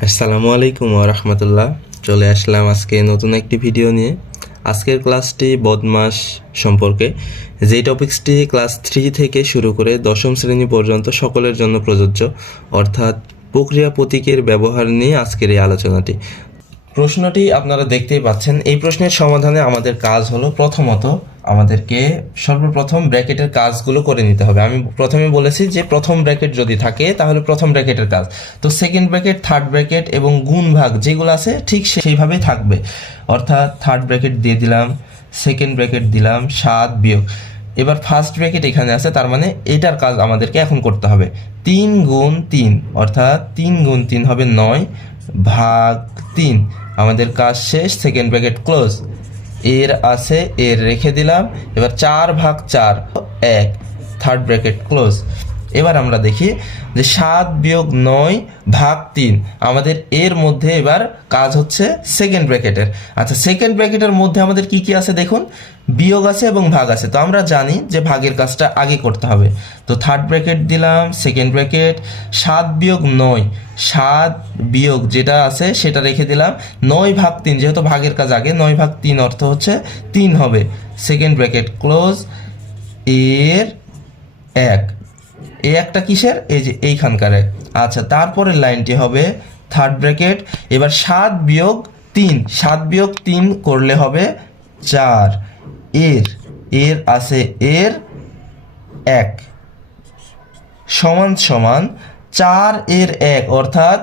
আসসালামু আলাইকুম রহমতুল্লাহ। চলে আসলাম আজকে নতুন একটি ভিডিও নিয়ে। আজকের ক্লাসটি বদমাস সম্পর্কে। যে টপিক্সটি ক্লাস থ্রি থেকে শুরু করে দশম শ্রেণি পর্যন্ত সকলের জন্য প্রযোজ্য, অর্থাৎ প্রক্রিয়া প্রতীকের ব্যবহার নিয়ে আজকের এই আলোচনাটি। প্রশ্নটি আপনারা দেখতেই পাচ্ছেন। এই প্রশ্নের সমাধানে আমাদের কাজ হলো প্রথমত আমাদেরকে সর্বপ্রথম ব্র্যাকেটের কাজগুলো করে নিতে হবে। আমি প্রথমে বলেছি যে প্রথম ব্র্যাকেট যদি থাকে, তাহলে প্রথম ব্র্যাকেটের কাজ। তো সেকেন্ড ব্র্যাকেট থার্ড ব্র্যাকেট এবং গুণ ভাগ যেগুলো আছে, ঠিক সেইভাবেই থাকবে। অর্থাৎ থার্ড ব্র্যাকেট দিয়ে দিলাম সেকেন্ড ব্র্যাকেট দিলাম, সাত বিয়োগ। এবার ফার্স্ট ব্র্যাকেট এখানে আছে, তার মানে এটার কাজ আমাদেরকে এখন করতে হবে। তিন গুণ তিন, অর্থাৎ তিন গুণ তিন হবে নয় ভাগ তিন। আমাদের কাজ শেষ সেকেন্ড ব্র্যাকেট ক্লোজ এর আছে, এর রেখে দিলাম। এবার চার ভাগ চার, এক থার্ড ব্র্যাকেট ক্লোজ এবার আমরা দেখি যে সাত বিয়োগ নয় ভাগ তিন। আমাদের এর মধ্যে এবার কাজ হচ্ছে সেকেন্ড ব্র্যাকেটের আচ্ছা সেকেন্ড ব্র্যাকেটের মধ্যে আমাদের কি কি আছে দেখুন? বিয়োগ আছে এবং ভাগ আছে। তো আমরা জানি যে ভাগের কাজটা আগে করতে হবে। তো থার্ড ব্র্যাকেট দিলাম সেকেন্ড ব্র্যাকেট সাত বিয়োগ নয়। সাত বিয়োগ যেটা আছে সেটা রেখে দিলাম। নয় ভাগ তিন, যেহেতু ভাগের কাজ আগে, নয় ভাগ তিন অর্থ হচ্ছে তিন হবে। সেকেন্ড ব্র্যাকেট ক্লোজ এর এক। এই একটা কিসের? এই যে এইখানকার। আচ্ছা তারপরের লাইনটি হবে থার্ড ব্র্যাকেট এবার সাত বিয়োগ তিন। সাত বিয়োগ তিন করলে হবে চার। এর এর আছে এর এক। সমান সমান চার এর এক, অর্থাৎ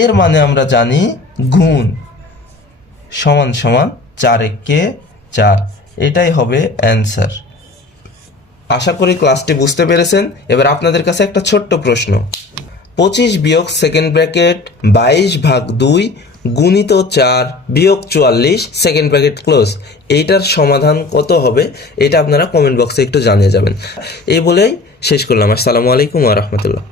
এর মানে আমরা জানি গুণ। সমান সমান চার এককে চার। এটাই হবে অ্যান্সার আশা করি ক্লাসটি বুঝতে পেরেছেন। এবার আপনাদের কাছে একটা ছোট্ট প্রশ্ন। পঁচিশ বিয়োগ সেকেন্ড ব্র্যাকেট, বাইশ ভাগ দুই, গুণিত চার, বিয়োগ চুয়াল্লিশ, সেকেন্ড ব্র্যাকেট ক্লোজ। এইটার সমাধান কত হবে, এটা আপনারা কমেন্ট বক্সে একটু জানিয়ে যাবেন। এই বলেই শেষ করলাম। আসসালামু আলাইকুম রহমতুল্লাহ।